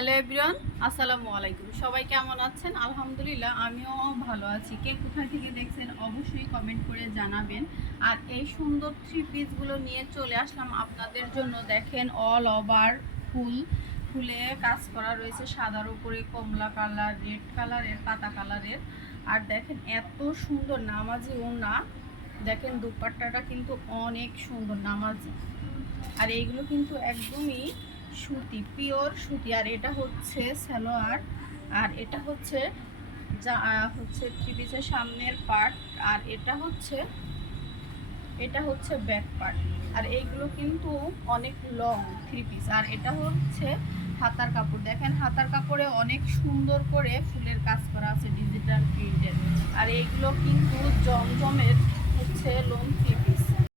Hello everyone, আসসালামু আলাইকুম। সবাই কেমন আছেন? আলহামদুলিল্লাহ, আমিও ভালো আছি। কে কোথা থেকে দেখছেন অবশ্যই কমেন্ট করে জানাবেন। আর এই সুন্দর থ্রি পিসগুলো নিয়ে চলে আসলাম আপনাদের জন্য। দেখেন, অল ওভার ফুলে কাজ করা রয়েছে, সাদার উপরে কমলা কালার, রেড কালারের, পাতা কালারের। আর দেখেন এত সুন্দর নামাজি ওড়না। দেখেন দুপাট্টাটা কিন্তু অনেক সুন্দর নামাজি। আর এইগুলো কিন্তু একদমই সুতি, পিওর সুতি। আর এটা হচ্ছে সালোয়ার, আর এটা হচ্ছে যা হচ্ছে থ্রি পিসের সামনের পার্ট, আর এটা হচ্ছে ব্যাক পার্ট। আর এইগুলো কিন্তু অনেক লং থ্রি পিস। আর এটা হচ্ছে হাতার কাপড়। দেখেন হাতার কাপড়ে অনেক সুন্দর করে ফুলের কাজ করা আছে ডিজিটাল প্রিন্টের। আর এইগুলো কিন্তু জমজমের হচ্ছে লোন থ্রি